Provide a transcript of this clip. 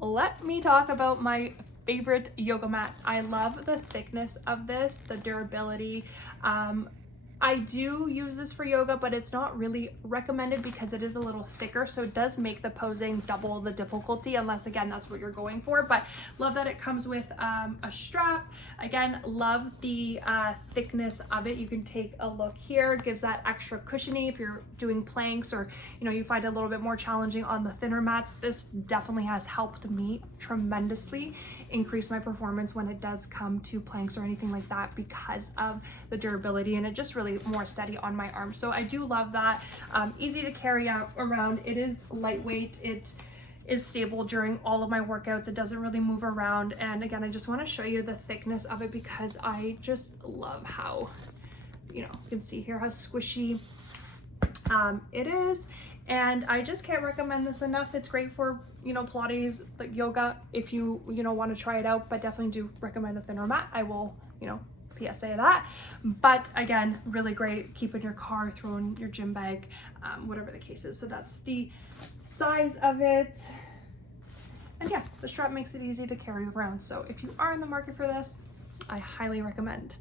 let me talk about my favorite yoga mat. I love the thickness of this, the durability. I do use this for yoga, but it's not really recommended because it is a little thicker, so it does make the posing double the difficulty, unless again that's what you're going for. But love that it comes with a strap. Again, love the thickness of it. You can take a look here. It gives that extra cushioning if you're doing planks, or you find it a little bit more challenging on the thinner mats. This definitely has helped me tremendously increase my performance when it does come to planks or anything like that, because of the durability, and it just really more steady on my arm. So I do love that. Easy to carry out around. It is lightweight. It is stable during all of my workouts. It doesn't really move around. And again, I just want to show you the thickness of it, because I just love how, you can see here how squishy it is. And I just can't recommend this enough. It's great for, Pilates, like yoga, if you, want to try it out, but definitely do recommend a thinner mat. I will, PSA that. But again, really great. Keep in your car, throw in your gym bag, whatever the case is. So that's the size of it. And yeah, the strap makes it easy to carry around. So if you are in the market for this, I highly recommend.